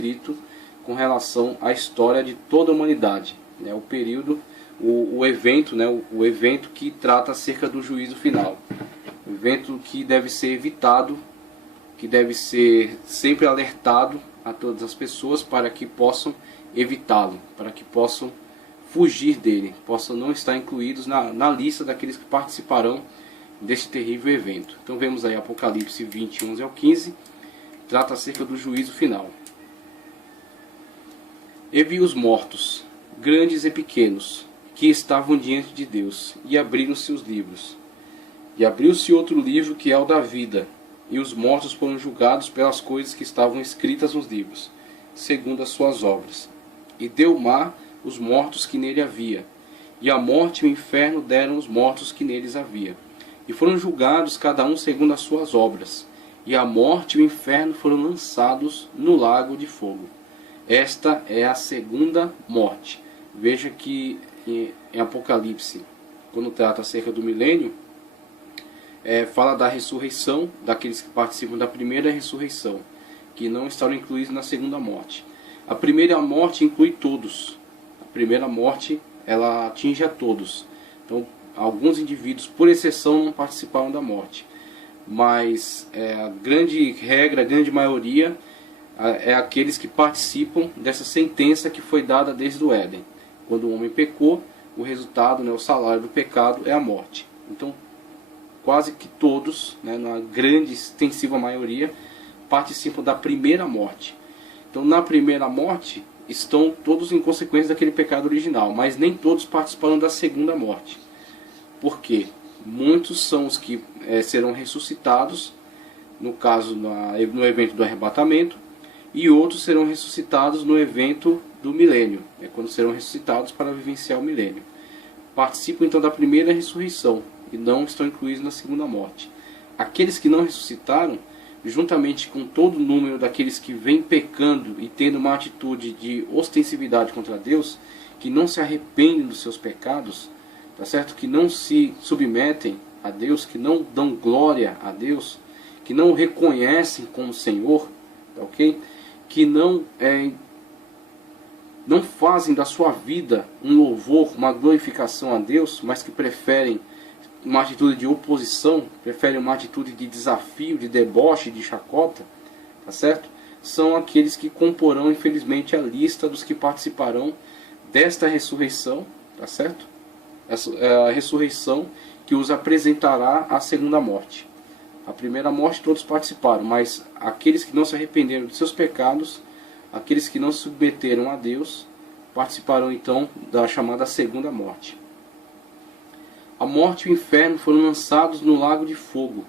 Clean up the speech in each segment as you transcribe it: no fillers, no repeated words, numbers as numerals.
escrito com relação à história de toda a humanidade, né? O período, o evento, né? O evento que trata acerca do juízo final, o evento que deve ser evitado, que deve ser sempre alertado a todas as pessoas para que possam evitá-lo, para que possam fugir dele, possam não estar incluídos na lista daqueles que participarão deste terrível evento. Então vemos aí Apocalipse 20, 11 ao 15, trata acerca do juízo final. E vi os mortos, grandes e pequenos, que estavam diante de Deus, e abriram-se os livros. E abriu-se outro livro, que é o da vida, e os mortos foram julgados pelas coisas que estavam escritas nos livros, segundo as suas obras. E deu o mar os mortos que nele havia, e a morte e o inferno deram os mortos que neles havia. E foram julgados cada um segundo as suas obras, e a morte e o inferno foram lançados no lago de fogo. Esta é a segunda morte. Veja que em Apocalipse, quando trata acerca do milênio, fala da ressurreição daqueles que participam da primeira ressurreição, que não estarão incluídos na segunda morte. A primeira morte inclui todos. A primeira morte, ela atinge a todos. Então, alguns indivíduos, por exceção, não participaram da morte. Mas a grande regra, a grande maioria, é aqueles que participam dessa sentença que foi dada desde o Éden. Quando o homem pecou, o resultado, né, o salário do pecado é a morte. Então, quase que todos, né, na grande extensiva maioria, participam da primeira morte. Então, na primeira morte, estão todos em consequência daquele pecado original, mas nem todos participaram da segunda morte. Por quê? Muitos são os que serão ressuscitados, no caso, no evento do arrebatamento, e outros serão ressuscitados no evento do milênio, quando serão ressuscitados para vivenciar o milênio. Participam então da primeira ressurreição e não estão incluídos na segunda morte. Aqueles que não ressuscitaram, juntamente com todo o número daqueles que vêm pecando e tendo uma atitude de ostensividade contra Deus, que não se arrependem dos seus pecados, tá certo? Que não se submetem a Deus, que não dão glória a Deus, que não o reconhecem como Senhor, tá ok? Que não fazem da sua vida um louvor, uma glorificação a Deus, mas que preferem uma atitude de oposição, preferem uma atitude de desafio, de deboche, de chacota, tá certo? São aqueles que comporão, infelizmente, a lista dos que participarão desta ressurreição, tá certo? Essa é a ressurreição que os apresentará à segunda morte. A primeira morte todos participaram, mas aqueles que não se arrependeram de seus pecados, aqueles que não se submeteram a Deus, participarão então da chamada segunda morte. A morte e o inferno foram lançados no lago de fogo.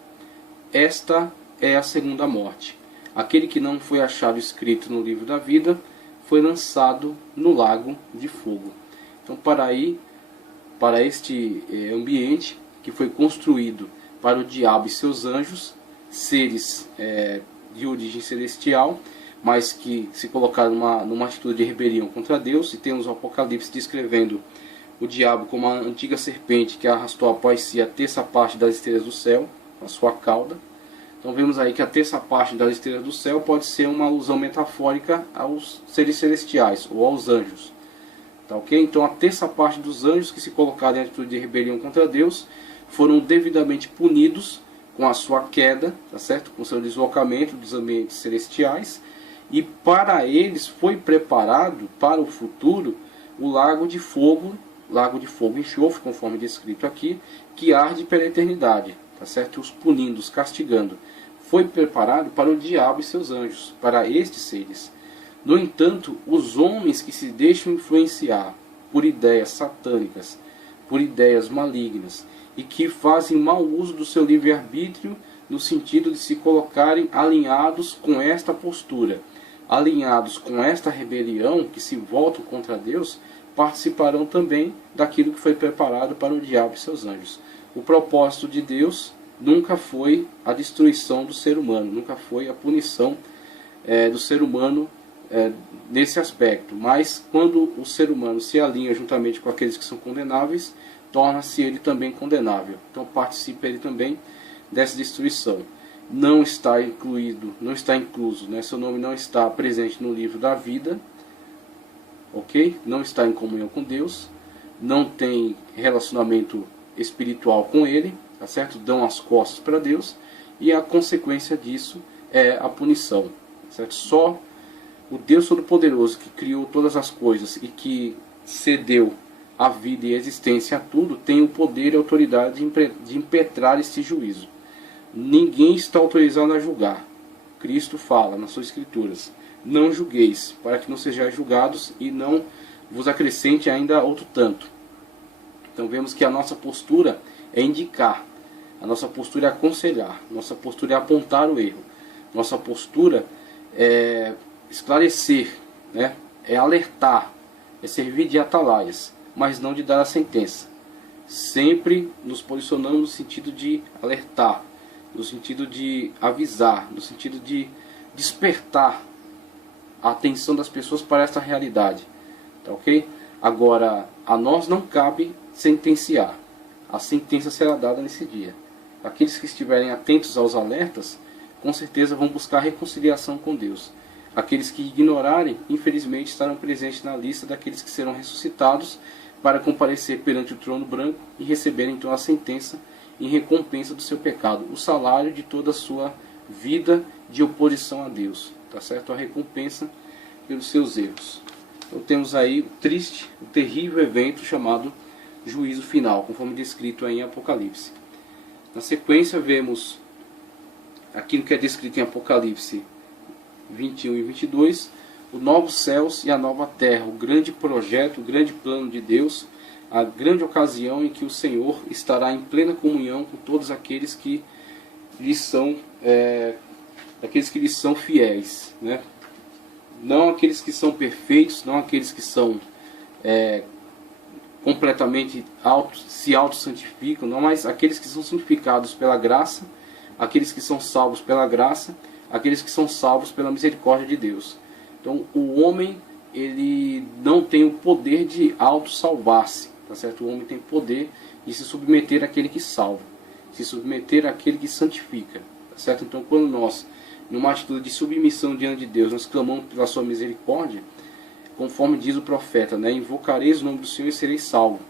Esta é a segunda morte. Aquele que não foi achado escrito no livro da vida foi lançado no lago de fogo. Então, para este ambiente que foi construído para o diabo e seus anjos, seres de origem celestial, mas que se colocaram numa atitude de rebelião contra Deus, e temos o Apocalipse descrevendo o diabo como a antiga serpente que arrastou após si a terça parte das estrelas do céu, a sua cauda. Então vemos aí que a terça parte das estrelas do céu pode ser uma alusão metafórica aos seres celestiais, ou aos anjos. Tá, ok? Então a terça parte dos anjos que se colocaram em atitude de rebelião contra Deus foram devidamente punidos com a sua queda, tá certo? Com o seu deslocamento dos ambientes celestiais, e para eles foi preparado para o futuro o lago de fogo e enxofre, conforme descrito aqui, que arde pela eternidade, tá certo? Os punindo, os castigando. Foi preparado para o diabo e seus anjos, para estes seres. No entanto, os homens que se deixam influenciar por ideias satânicas, por ideias malignas, e que fazem mau uso do seu livre-arbítrio no sentido de se colocarem alinhados com esta postura, alinhados com esta rebelião, que se voltam contra Deus, participarão também daquilo que foi preparado para o diabo e seus anjos. O propósito de Deus nunca foi a destruição do ser humano, nunca foi a punição do ser humano nesse aspecto. Mas quando o ser humano se alinha juntamente com aqueles que são condenáveis, torna-se ele também condenável. Então participa ele também dessa destruição. não está incluído, não está incluso, né? Seu nome não está presente no livro da vida, ok? Não está em comunhão com Deus, não tem relacionamento espiritual com Ele, tá certo? Dão as costas para Deus, e a consequência disso é a punição, certo? Só o Deus Todo-Poderoso, que criou todas as coisas e que cedeu a vida e a existência a tudo, tem o poder e a autoridade de impetrar este juízo. Ninguém está autorizado a julgar. Cristo fala nas suas escrituras: não julgueis, para que não sejais julgados e não vos acrescente ainda outro tanto. Então vemos que a nossa postura é indicar, a nossa postura é aconselhar, nossa postura é apontar o erro, nossa postura é esclarecer, né? É alertar, é servir de atalaias, mas não de dar a sentença. Sempre nos posicionamos no sentido de alertar, no sentido de avisar, no sentido de despertar a atenção das pessoas para essa realidade, tá ok? Agora, a nós não cabe sentenciar, a sentença será dada nesse dia. Aqueles que estiverem atentos aos alertas, com certeza vão buscar reconciliação com Deus. Aqueles que ignorarem, infelizmente, estarão presentes na lista daqueles que serão ressuscitados para comparecer perante o trono branco e receberem então a sentença em recompensa do seu pecado, o salário de toda a sua vida de oposição a Deus, tá certo? A recompensa pelos seus erros. Então temos aí o triste, o terrível evento chamado juízo final, conforme descrito aí em Apocalipse. Na sequência vemos aquilo que é descrito em Apocalipse 21 e 22, os novos céus e a nova terra, o grande projeto, o grande plano de Deus, a grande ocasião em que o Senhor estará em plena comunhão com todos aqueles que lhes são, fiéis, né? Não aqueles que são perfeitos, não aqueles que são completamente se auto-santificam, não, mas aqueles que são santificados pela graça, aqueles que são salvos pela graça, aqueles que são salvos pela misericórdia de Deus. Então o homem, ele não tem o poder de auto-salvar-se, tá certo? O homem tem poder de se submeter àquele que salva, se submeter àquele que santifica, tá certo? Então quando nós, numa atitude de submissão diante de Deus, nós clamamos pela sua misericórdia, conforme diz o profeta, né? Invocareis o nome do Senhor e sereis salvos.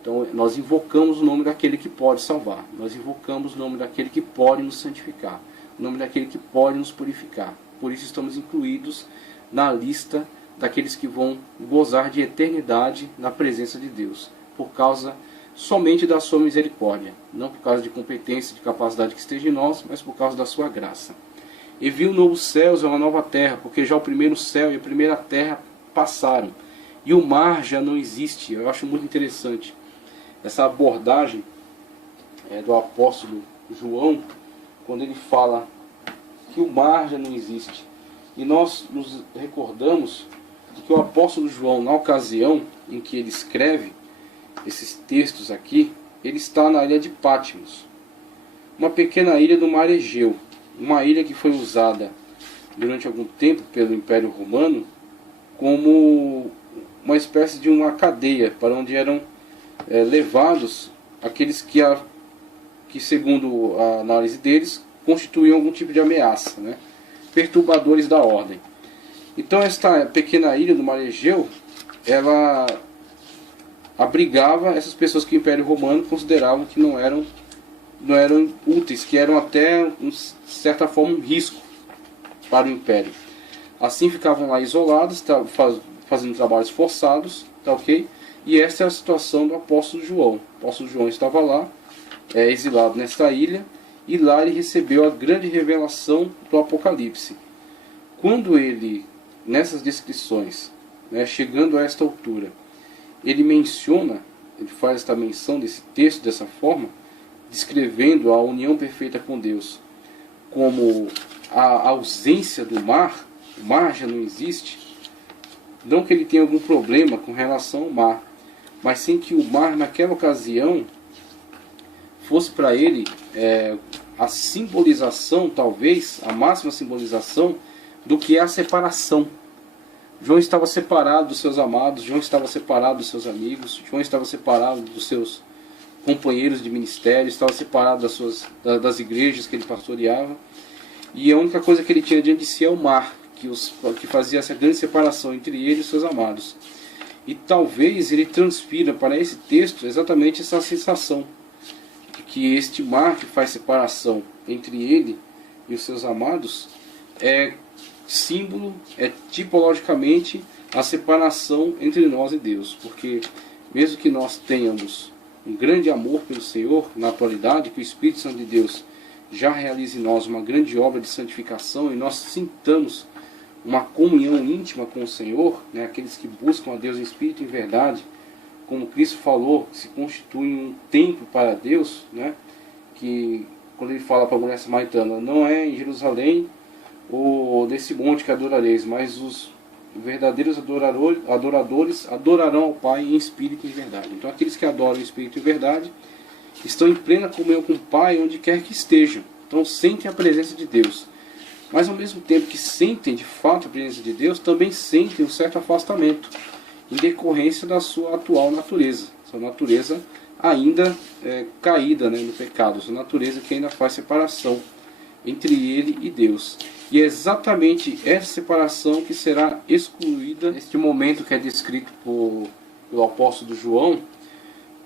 Então nós invocamos o nome daquele que pode salvar, nós invocamos o nome daquele que pode nos santificar, o nome daquele que pode nos purificar. Por isso estamos incluídos na lista daqueles que vão gozar de eternidade na presença de Deus, por causa somente da sua misericórdia, não por causa de competência, de capacidade que esteja em nós, mas por causa da sua graça. E viu novos céus e uma nova terra, porque já o primeiro céu e a primeira terra passaram, e o mar já não existe. Eu acho muito interessante essa abordagem do apóstolo João, quando ele fala que o mar já não existe. E nós nos recordamos de que o apóstolo João, na ocasião em que ele escreve esses textos aqui, ele está na ilha de Patmos, uma pequena ilha do mar Egeu, uma ilha que foi usada durante algum tempo pelo Império Romano como uma espécie de uma cadeia para onde eram levados aqueles que, segundo a análise deles, constituíam algum tipo de ameaça, né? Perturbadores da ordem. Então esta pequena ilha do mar Egeu, ela abrigava essas pessoas que o Império Romano consideravam que não eram úteis, que eram até, de certa forma, um risco para o Império. Assim ficavam lá isolados, fazendo trabalhos forçados, tá ok? E esta é a situação do apóstolo João. O apóstolo João estava lá, exilado nesta ilha, e lá ele recebeu a grande revelação do Apocalipse. Quando ele, nessas descrições, né, chegando a esta altura, ele faz esta menção desse texto dessa forma, descrevendo a união perfeita com Deus como a ausência do mar, o mar já não existe. Não que ele tenha algum problema com relação ao mar, mas sim que o mar naquela ocasião fosse para ele a simbolização, talvez, a máxima simbolização do que é a separação. João estava separado dos seus amados, João estava separado dos seus amigos, João estava separado dos seus companheiros de ministério, estava separado das igrejas que ele pastoreava, e a única coisa que ele tinha diante de si é o mar, que fazia essa grande separação entre ele e os seus amados. E talvez ele transpira para esse texto exatamente essa sensação de que este mar que faz separação entre ele e os seus amados é símbolo, é tipologicamente a separação entre nós e Deus. Porque mesmo que nós tenhamos um grande amor pelo Senhor, na atualidade, que o Espírito Santo de Deus já realize em nós uma grande obra de santificação e nós sintamos uma comunhão íntima com o Senhor, né? Aqueles que buscam a Deus em espírito e em verdade, como Cristo falou, se constituem um templo para Deus, né? Que quando ele fala para a mulher samaritana, não é em Jerusalém ou nesse monte que adorareis, mas os verdadeiros adoradores adorarão ao Pai em espírito e em verdade. Então aqueles que adoram em espírito e em verdade estão em plena comunhão com o Pai onde quer que estejam. Então sentem a presença de Deus. Mas ao mesmo tempo que sentem de fato a presença de Deus, também sentem um certo afastamento em decorrência da sua atual natureza. Sua natureza ainda caída, né, no pecado. Sua natureza que ainda faz separação entre ele e Deus. E é exatamente essa separação que será excluída neste momento que é descrito pelo apóstolo João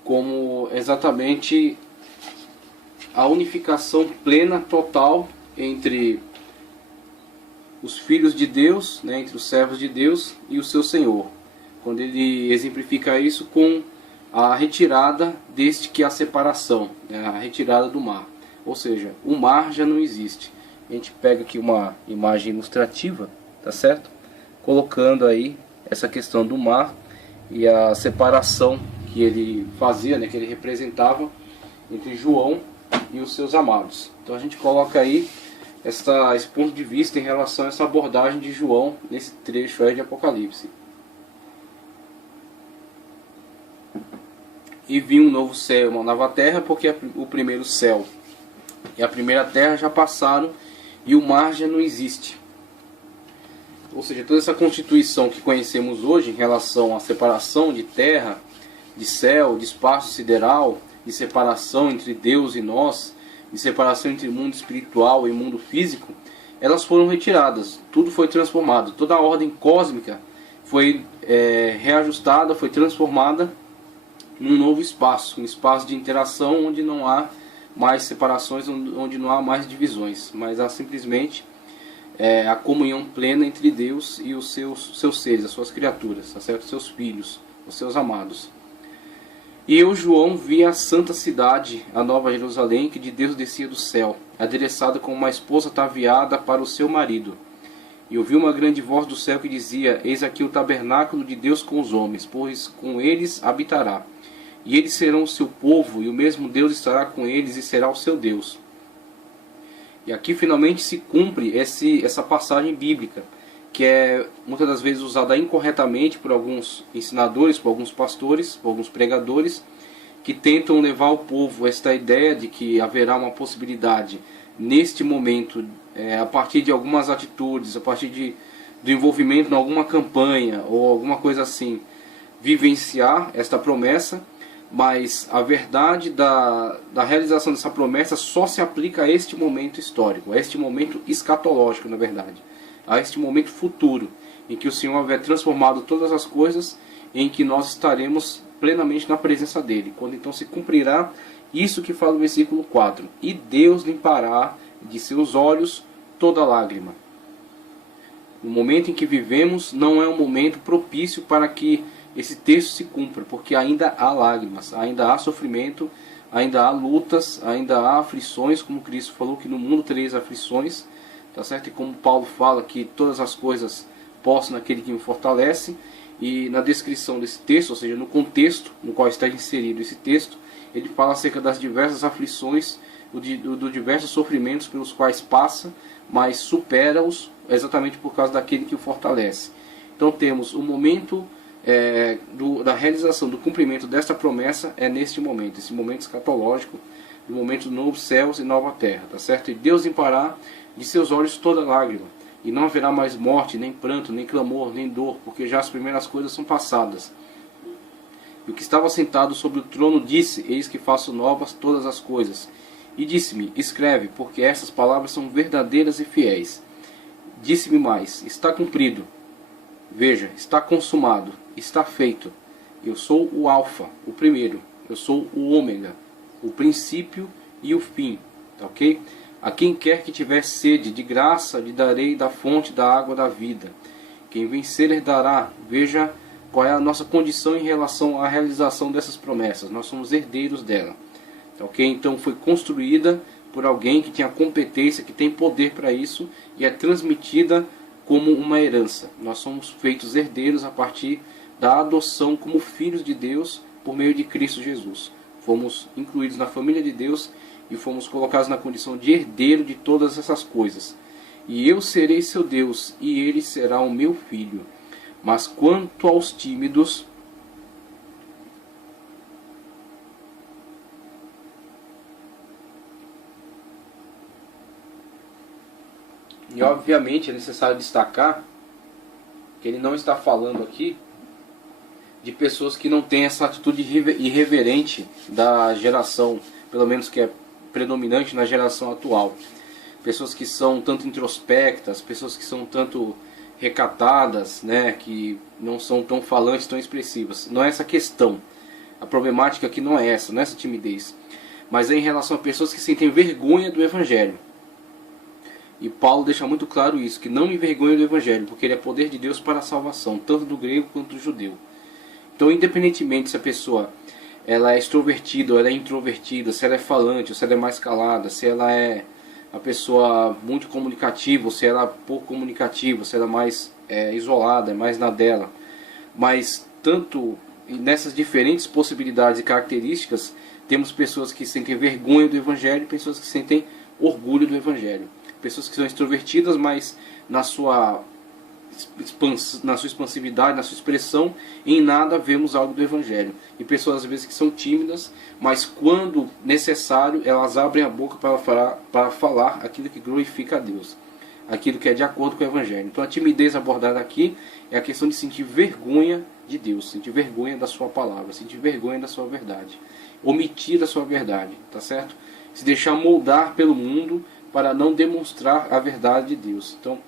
como exatamente a unificação plena, total entre os filhos de Deus, né, entre os servos de Deus e o seu Senhor. Quando ele exemplifica isso com a retirada deste que é a separação, né, a retirada do mar. Ou seja, o mar já não existe. A gente pega aqui uma imagem ilustrativa, tá certo? Colocando aí essa questão do mar e a separação que ele fazia, né, que ele representava entre João e os seus amados. Então a gente coloca aí esse ponto de vista em relação a essa abordagem de João nesse trecho aí de Apocalipse. E vi um novo céu e uma nova terra, porque o primeiro céu e a primeira terra já passaram e o mar já não existe. Ou seja, toda essa constituição que conhecemos hoje em relação à separação de terra, de céu, de espaço sideral, de separação entre Deus e nós, de separação entre mundo espiritual e mundo físico, elas foram retiradas, tudo foi transformado, toda a ordem cósmica foi reajustada, foi transformada num novo espaço, um espaço de interação onde não há mais separações, onde não há mais divisões, mas há simplesmente a comunhão plena entre Deus e os seus seres, as suas criaturas, tá certo? Seus filhos, os seus amados. E eu, João, vi a santa cidade, a nova Jerusalém, que de Deus descia do céu, adereçada como uma esposa ataviada para o seu marido. E ouvi uma grande voz do céu que dizia: Eis aqui o tabernáculo de Deus com os homens, pois com eles habitará. E eles serão o seu povo, e o mesmo Deus estará com eles e será o seu Deus. E aqui finalmente se cumpre essa passagem bíblica, que é muitas das vezes usada incorretamente por alguns ensinadores, por alguns pastores, por alguns pregadores, que tentam levar ao povo esta ideia de que haverá uma possibilidade neste momento, a partir de algumas atitudes, a partir do envolvimento em alguma campanha ou alguma coisa assim, vivenciar esta promessa, mas a verdade da realização dessa promessa só se aplica a este momento histórico, a este momento escatológico, na verdade, a este momento futuro, em que o Senhor haver transformado todas as coisas, em que nós estaremos plenamente na presença dele, quando então se cumprirá isso que fala o versículo 4: e Deus limpará de seus olhos toda lágrima. O momento em que vivemos não é um momento propício para que esse texto se cumpra, porque ainda há lágrimas, ainda há sofrimento, ainda há lutas, ainda há aflições, como Cristo falou que no mundo tereis aflições, tá certo? E como Paulo fala que todas as coisas posso naquele que me fortalece. E na descrição desse texto, ou seja, no contexto no qual está inserido esse texto, ele fala acerca das diversas aflições, dos diversos sofrimentos pelos quais passa, mas supera-os exatamente por causa daquele que o fortalece. Então temos o momento da realização, do cumprimento desta promessa é neste momento, esse momento escatológico, do momento do novo céus e nova terra, tá certo? E Deus limpará de seus olhos toda lágrima, e não haverá mais morte, nem pranto, nem clamor, nem dor, porque já as primeiras coisas são passadas. E o que estava sentado sobre o trono disse: Eis que faço novas todas as coisas. E disse-me: Escreve, porque essas palavras são verdadeiras e fiéis. Disse-me mais: Está cumprido. Veja, está consumado, está feito. Eu sou o Alfa, o primeiro. Eu sou o Ômega, o princípio e o fim. Tá ok? A quem quer que tiver sede, de graça lhe darei da fonte da água da vida. Quem vencer herdará. Veja qual é a nossa condição em relação à realização dessas promessas. Nós somos herdeiros dela. Tá ok? Então foi construída por alguém que tinha competência, que tem poder para isso, e é transmitida como uma herança. Nós somos feitos herdeiros a partir da adoção como filhos de Deus por meio de Cristo Jesus. Fomos incluídos na família de Deus e fomos colocados na condição de herdeiro de todas essas coisas. E eu serei seu Deus, e ele será o meu filho. Mas quanto aos tímidos, e obviamente é necessário destacar que ele não está falando aqui de pessoas que não têm essa atitude irreverente da geração, pelo menos que é predominante na geração atual. Pessoas que são tanto introspectas, pessoas que são tanto recatadas, né, que não são tão falantes, tão expressivas. Não é essa a questão. A problemática aqui não é essa timidez. Mas é em relação a pessoas que sentem vergonha do Evangelho. E Paulo deixa muito claro isso, que não me envergonhe do Evangelho, porque ele é poder de Deus para a salvação, tanto do grego quanto do judeu. Então, independentemente se a pessoa ela é extrovertida ou ela é introvertida, se ela é falante ou se ela é mais calada, se ela é a pessoa muito comunicativa ou se ela é pouco comunicativa, se ela é mais isolada, é mais na dela. Mas tanto nessas diferentes possibilidades e características, temos pessoas que sentem vergonha do Evangelho e pessoas que sentem orgulho do Evangelho. Pessoas que são extrovertidas, mas na sua expansividade, na sua expressão, em nada vemos algo do Evangelho. E pessoas às vezes que são tímidas, mas quando necessário elas abrem a boca para falar aquilo que glorifica a Deus, aquilo que é de acordo com o Evangelho. Então a timidez abordada aqui é a questão de sentir vergonha de Deus, sentir vergonha da sua palavra, sentir vergonha da sua verdade, omitir a sua verdade, tá certo? Se deixar moldar pelo mundo para não demonstrar a verdade de Deus. Então,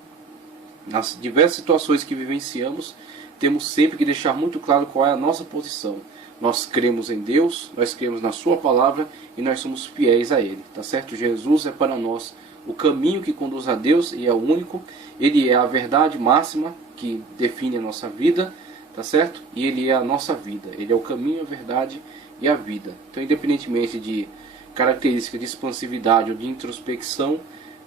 nas diversas situações que vivenciamos, temos sempre que deixar muito claro qual é a nossa posição. Nós cremos em Deus, nós cremos na sua palavra e nós somos fiéis a Ele, tá certo? Jesus é para nós o caminho que conduz a Deus e é o único. Ele é a verdade máxima que define a nossa vida, tá certo? E Ele é a nossa vida. Ele é o caminho, a verdade e a vida. Então, independentemente de característica de expansividade ou de introspecção,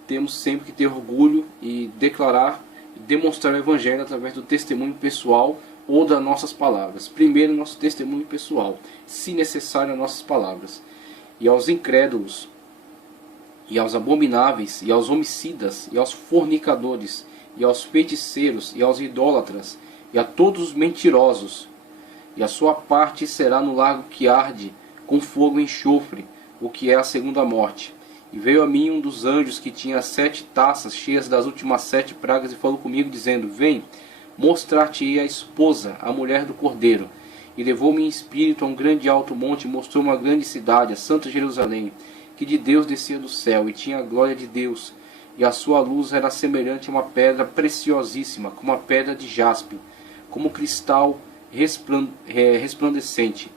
temos sempre que ter orgulho e declarar e demonstrar o Evangelho através do testemunho pessoal ou das nossas palavras. Primeiro, nosso testemunho pessoal, se necessário, as nossas palavras. E aos incrédulos, e aos abomináveis, e aos homicidas, e aos fornicadores, e aos feiticeiros, e aos idólatras, e a todos os mentirosos, e a sua parte será no lago que arde, com fogo e enxofre, o que é a segunda morte. E veio a mim um dos anjos que tinha 7 taças cheias das últimas 7 pragas e falou comigo, dizendo: Vem, mostrar-te-ei a esposa, a mulher do Cordeiro. E levou-me em espírito a um grande alto monte e mostrou uma grande cidade, a Santa Jerusalém, que de Deus descia do céu, e tinha a glória de Deus. E a sua luz era semelhante a uma pedra preciosíssima, como a pedra de jaspe, como cristal resplandecente.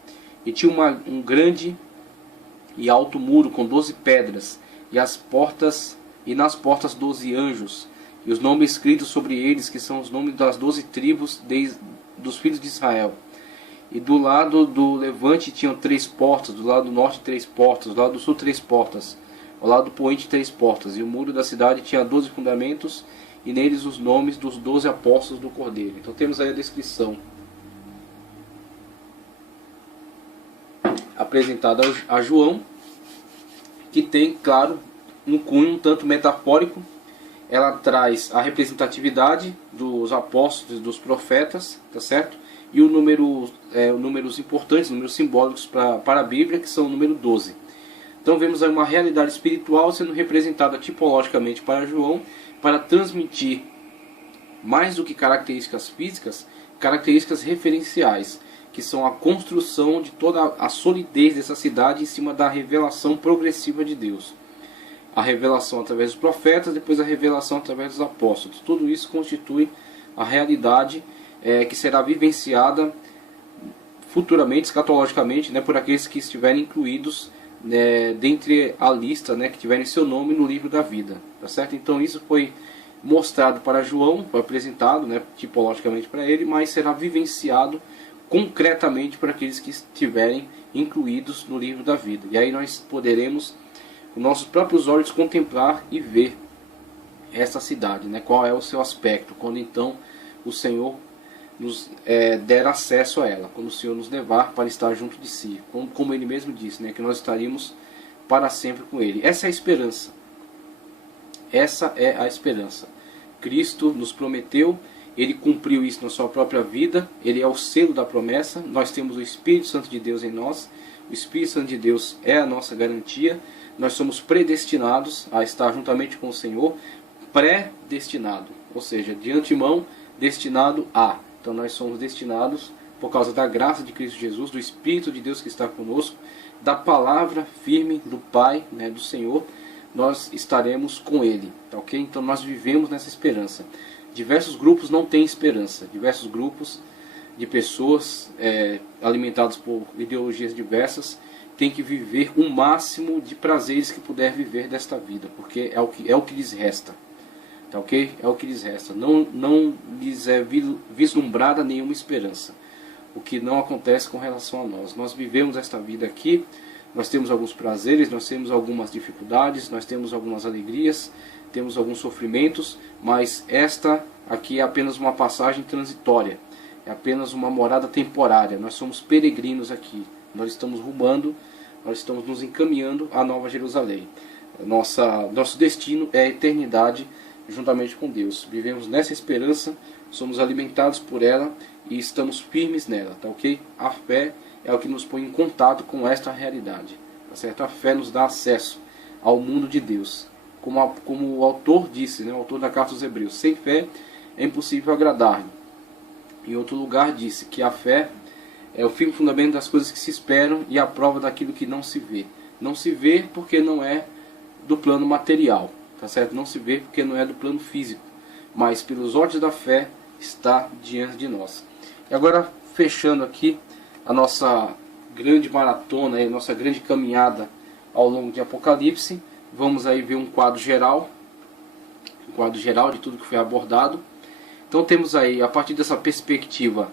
E tinha um grande e alto muro com 12 pedras, e nas portas 12 anjos, e os nomes escritos sobre eles, que são os nomes das 12 tribos dos filhos de Israel. E do lado do levante tinham 3 portas, do lado do norte 3 portas, do lado do sul 3 portas, ao lado do poente 3 portas, e o muro da cidade tinha 12 fundamentos, e neles os nomes dos 12 apóstolos do Cordeiro. Então temos aí a descrição apresentada a João, que tem, claro, um cunho um tanto metafórico. Ela traz a representatividade dos apóstolos e dos profetas, tá certo? E números importantes, números simbólicos para a Bíblia, que são o número 12. Então vemos aí uma realidade espiritual sendo representada tipologicamente para João, para transmitir mais do que características físicas, características referenciais, que são a construção de toda a solidez dessa cidade em cima da revelação progressiva de Deus. A revelação através dos profetas, depois a revelação através dos apóstolos. Tudo isso constitui a realidade que será vivenciada futuramente, escatologicamente, por aqueles que estiverem incluídos dentre a lista, que tiverem seu nome no livro da vida. Tá certo? Então isso foi mostrado para João, foi apresentado tipologicamente para ele, mas será vivenciado concretamente para aqueles que estiverem incluídos no livro da vida. E aí nós poderemos, com nossos próprios olhos, contemplar e ver essa cidade, qual é o seu aspecto, quando então o Senhor nos der acesso a ela, quando o Senhor nos levar para estar junto de si, como Ele mesmo disse, que nós estaríamos para sempre com Ele. Essa é a esperança. Essa é a esperança. Cristo nos prometeu, Ele cumpriu isso na sua própria vida, Ele é o selo da promessa, nós temos o Espírito Santo de Deus em nós, o Espírito Santo de Deus é a nossa garantia, nós somos predestinados a estar juntamente com o Senhor, predestinado, ou seja, de antemão destinado a. Então nós somos destinados por causa da graça de Cristo Jesus, do Espírito de Deus que está conosco, da palavra firme do Pai, do Senhor, nós estaremos com Ele, tá ok? Então nós vivemos nessa esperança. Diversos grupos não têm esperança, diversos grupos de pessoas alimentados por ideologias diversas têm que viver o máximo de prazeres que puder viver desta vida, porque é o que lhes resta, tá ok? É o que lhes resta, não lhes é vislumbrada nenhuma esperança, o que não acontece com relação a nós. Nós vivemos esta vida aqui, nós temos alguns prazeres, nós temos algumas dificuldades, nós temos algumas alegrias, temos alguns sofrimentos, mas esta aqui é apenas uma passagem transitória, é apenas uma morada temporária. Nós somos peregrinos aqui, nós estamos rumando, nós estamos nos encaminhando à Nova Jerusalém. Nosso destino é a eternidade juntamente com Deus. Vivemos nessa esperança, somos alimentados por ela e estamos firmes nela, tá ok? A fé é o que nos põe em contato com esta realidade, tá certo? A fé nos dá acesso ao mundo de Deus. Como o autor disse, o autor da carta aos Hebreus, sem fé é impossível agradar-lhe. Em outro lugar disse que a fé é o firme fundamento das coisas que se esperam e a prova daquilo que não se vê. Não se vê porque não é do plano material, tá certo? Não se vê porque não é do plano físico, mas pelos olhos da fé está diante de nós. E agora, fechando aqui a nossa grande maratona, a nossa grande caminhada ao longo de Apocalipse, vamos aí ver um quadro geral de tudo que foi abordado. Então temos aí, a partir dessa perspectiva